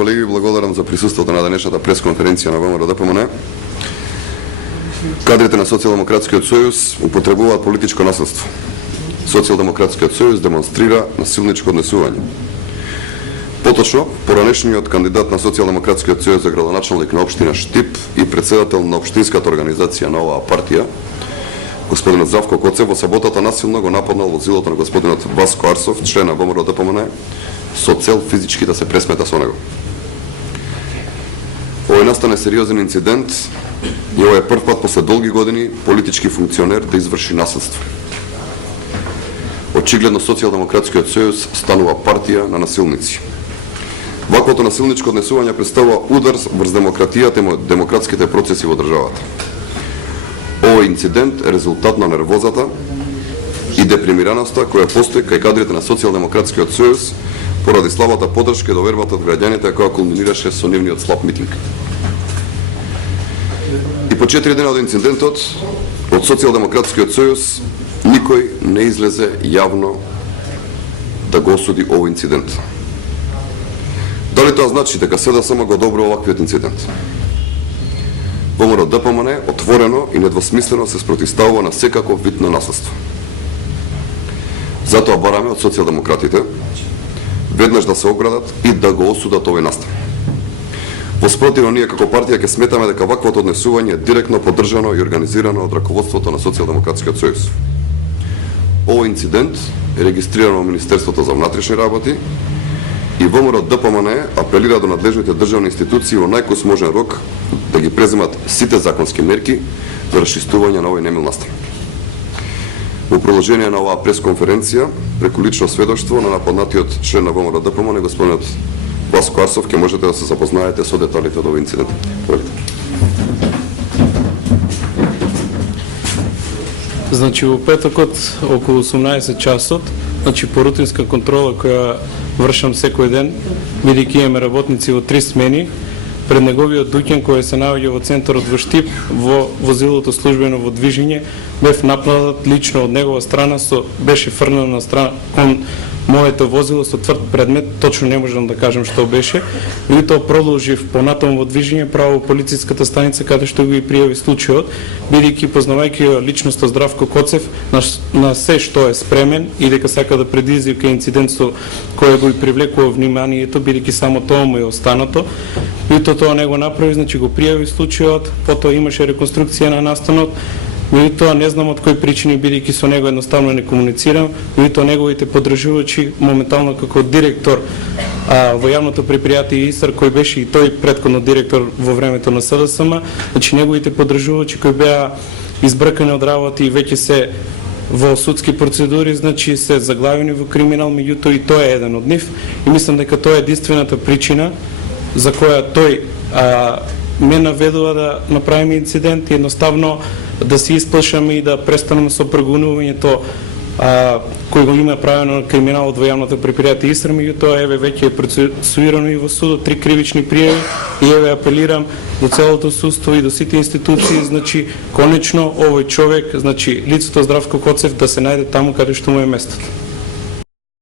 Колеги, благодарам за присуството на денешната пресконференција на ВМРО-ДПМН. Кадрите на Социјалдемократскиот сојуз употребуваат политичко насилство. Социјалдемократскиот сојуз демонстрира насилничко однесување. Поточно, поранешниот кандидат на Социјалдемократскиот сојуз за градоначалник на општина Штип и председател на општинската организација на оваа партија, господинот Здравко Коцев, во саботата насилно го нападнал возилото на господинот Васко Арсов, член на ВМРО-ДПМН, со цел физички да се пресмета со него. Овој настане сериозен инцидент и ова е прв пат после долги години политички функционер да изврши насилство. Очигледно Социјалдемократскиот сојуз станува партија на насилници. Ваквото насилничко однесување представува удар врз демократијата и демократските процеси во државата. Овој инцидент е резултат на нервозата и депримираноста која постои кај кадрите на Социјалдемократскиот сојуз поради слабата поддршка и довербата од граѓаните која кулминираше со нивниот слаб митинг. И по 4 дена од инцидентот, од Социјалдемократскиот сојуз никој не излезе јавно да го осуди овој инцидент. Дали тоа значи дека СДСМ го одобрува оваквиот инцидент? ВМРО-ДПМН отворено и недвосмислено се спротивставува на секаков вид на насилство. Затоа бараме од социјалдемократите веднаш да се оградат и да го осудат овој настан. Во спротивно, ние како партија ќе сметаме дека ваквото однесување е директно поддржано и организирано од раководството на Социјалдемократскиот сојуз. Овој инцидент е регистриран во Министерството за внатрешни работи и ВМРО-ДПМН апелира до надлежните државни институции во најкус можен рок да ги преземат сите законски мерки за расчистување на овој немил настан. Во продолжение на оваа пресконференција, преку лично сведоштво на нападнатиот член на ВМРО-ДПМН, господинот Васко Арсов, ќе можете да се запознаете со деталите од овој инцидент. Значи, во петокот, околу 18 часот, значи по рутинска контрола која вршам секој ден, бидејќи имаме работници во 3 смени, пред неговиот дуќан кој се наоѓа во центарот во Штип, во возилото службено во движење, бев нападнат лично од негова страна, беше фрнал на страна кон моето возило со тврд предмет, точно не можам да кажам што беше, и тоа продолжив понатаму во движење право во полициската станица каде што го и пријави случајот, бидејќи познавајќи личноста Здравко Коцев на се што е спремен и дека сака да предизвика инцидент со кој го и привлекува вниманието, бидејќи само тоа му е останато. И тоа не го направи, значи го пријави случајот, потоа имаше реконструкција на настанот. Меѓутоа не знам од кои причини, бидејќи со него едноставно не комуницирам, меѓутоа неговите поддржувачи моментално како директор во јавното предпријатие Истар, кој беше и тој претходно директор во времето на СДСМ, значи неговите поддржувачи кои беа избркани од работа и веќе се во судски процедури, значи се заглавени во криминал, меѓутоа и тој е еден од нив и мислам дека тоа е единствената причина за која тој ме наведува да направиме инцидент и едноставно да се исплашаме и да престанеме со прогонувањето кој го има правено на криминалот во јавното предпријатие Истар, меѓутоа еве веќе е процесуирано и во судот 3 кривични пријави и еве апелирам до целото судство и до сите институции, значи конечно овој човек, значи лицето Здравко Коцев да се најде таму каде што му е местото.